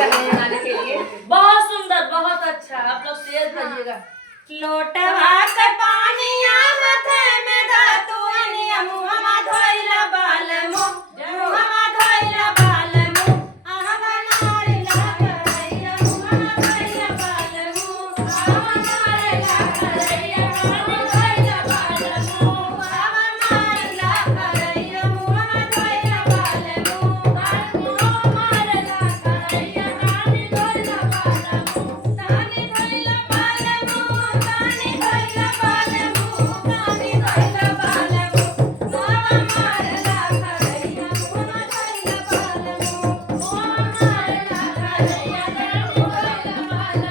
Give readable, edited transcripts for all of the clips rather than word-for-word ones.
बनाने के लिए। बहुत सुंदर, बहुत अच्छा। आप लोग शेयर करिएगा। लोटवा से पानी आवत है में दातुनिया मुहम्मा धोइला बाल मुहम्मा धोइला बाल आहा नारे लागैया मुहम्मा धोइला बाल आहा नारे लागैया मुहम्मा धोइला बाल आहा नारे लागैया मुहम्मा धोइला बाल मुहम्मा नारे लागैया नानी धोइला बाल तानी धोइला बाल तानी धोइला बाल तानी धोइला बाल मामा मारे लागैया मुहम्मा धोइला बाल मुहम्मा मारे लागैया नानी धोइला बाल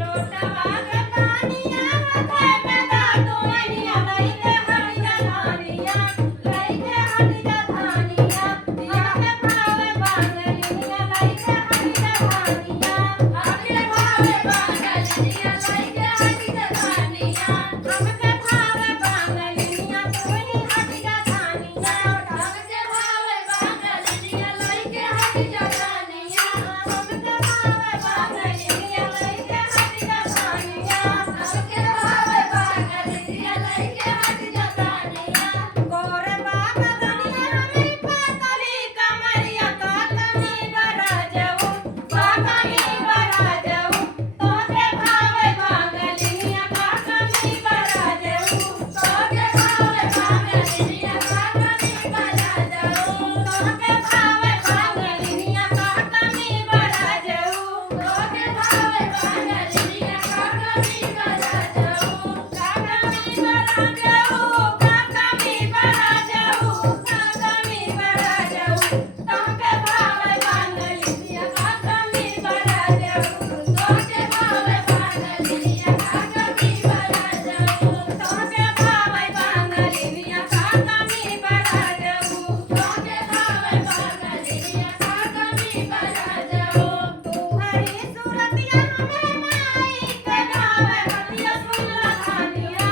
लोटवा के पानी आवत है में दातुनिया लइके हटिया धानिया लइके हटिया धानिया दिया के भावे बांगलिया लइके हटिया धानिया आके भावे बांगलिया लइके हटिया धानिया हमके भावे बांगलिया तोही हटिया धानिया हमके भावे बांगलिया लइके हटिया धानिया हमके भावे बांगलिया लइके हटिया धानिया हमके भावे बांगलिया लइके हटिया धानिया गोरे बाबा दुनिया हमें पातली कमरिया का कमी बरा जाऊ तोके भावे बांगलिया का कमी बरा जाऊ तोके भावे बांगलिया का कमी बरा जाऊ तोके भावे बांगलिया का कमी बरा जाऊ तोके भावे बांगलिया का कमी बरा जाऊ का कमी बरा जाऊ का कमी बरा जाऊ का कमी बरा जाऊ तोके भावे बांगलिया का कमी बरा जाऊ तोके भावे बांगलिया का कमी बरा जाऊ तोके भावे बांगलिया का कमी बरा जाऊ तोके भावे बांगलिया का कमी बरा जाऊ तुम्हारी सूरतिया हमें माई के गावे बतिया सुनला धानिया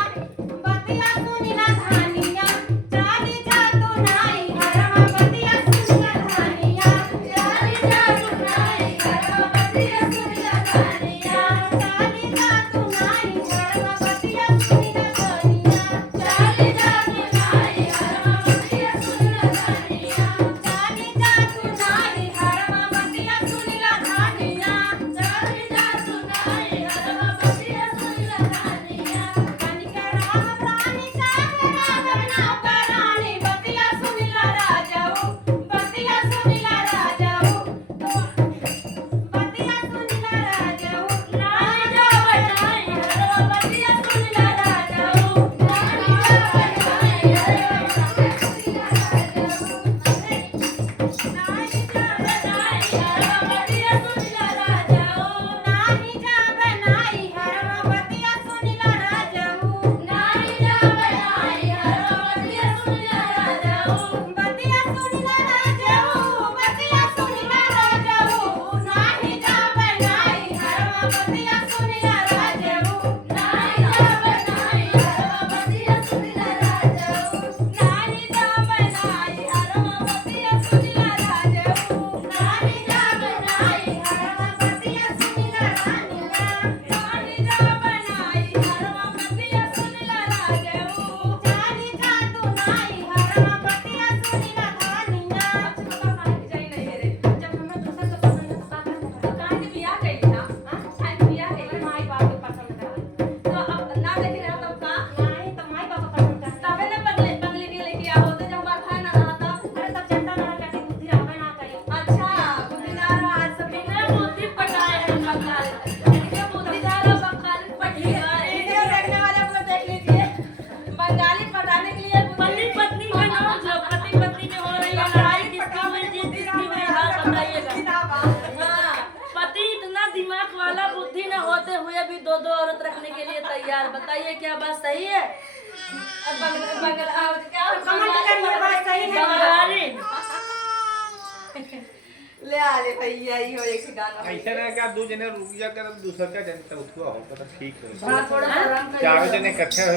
चाली जा तू नाई हरमा बतिया सुनला धानिया चाली जा तू नाई हरमा बतिया सुनला धानिया चाली जा तू नाई हरमा बतिया सुनला धानिया चाली जा तू नाई हरमा बतिया सुनला धानिया चाली जा तू नाई हरमा बतिया सुनला धानिया चाली जा तू नाई हरमा बतिया सुनला धानिया कनिका राम रानी चाहे रावण परानी बतिया सुनला राजाऊ बतिया सुनला राजाऊ बतिया सुनला राजाऊ नानी जावे नाई हरवा बतिया सुनला राजाऊ नानी जावे नाई हरवा बतिया सुनला राजाऊ नानी जावे नाई हरवा बतिया सुनला राजाऊ नानी जावे नाई हरवा बतिया सुनला राजाऊ नानी जावे नाई हरवा बतिया सुनला राजाऊ बतिया सुनला राजाऊ बतिया सुनला राजाऊ नानी जावे नाई हरवा बतिया सुनला राजाऊ नानी जावे नाई हरवा बतिया सुनला राजाऊ नानी जावे नाई हरवा बतिया सुनला राजाऊ नानी जावे नाई हरवा बतिया सुनला रानिया नानी जावे नाई हरवा बतिया सुनला राजाऊ चाली जा तू नाई हरवा बतिया सुनला धानिया अच्छा पता माने जाई नहीं रे जब हमें दूसरा का पसंद था काहे के बियाह कइल था काहे के बियाह कइल माई बाप के पसंद था तो अब ना देखे रहा तब का नहीं तो माई बाप पसंद था तबे ने बदले के लेके आओ तो जब बात है ना रहता अरे तब चंटा ना काटी बुद्धि आवे ना कहीं अच्छा बुद्धि ना रहा आज सब बिना बुद्धि पटाए है बंगाल इनके बुद्धि ज्यादा बंगाल पटी है वीडियो देखने वाले को देख लीजिए बंगाली पटाने के लिए पति पत्नी का नाम जो पति पत्नी में हो रही है लड़ाई किसकी हुई जीत किसकी हुई हाल बताइएगा। हाँ, पति इतना दिमाग वाला बुद्धि न होते हुए भी दो औरत रखने के लिए तैयार। बताइए क्या बात सही है? बंगाली ले आ ले भैया ही हो एक गाना ऐसा ना कि आप दो जने रुक जा कर दूसरा का जन तब उसको हो पता ठीक है थोड़ा चारों जने इकट्ठे हो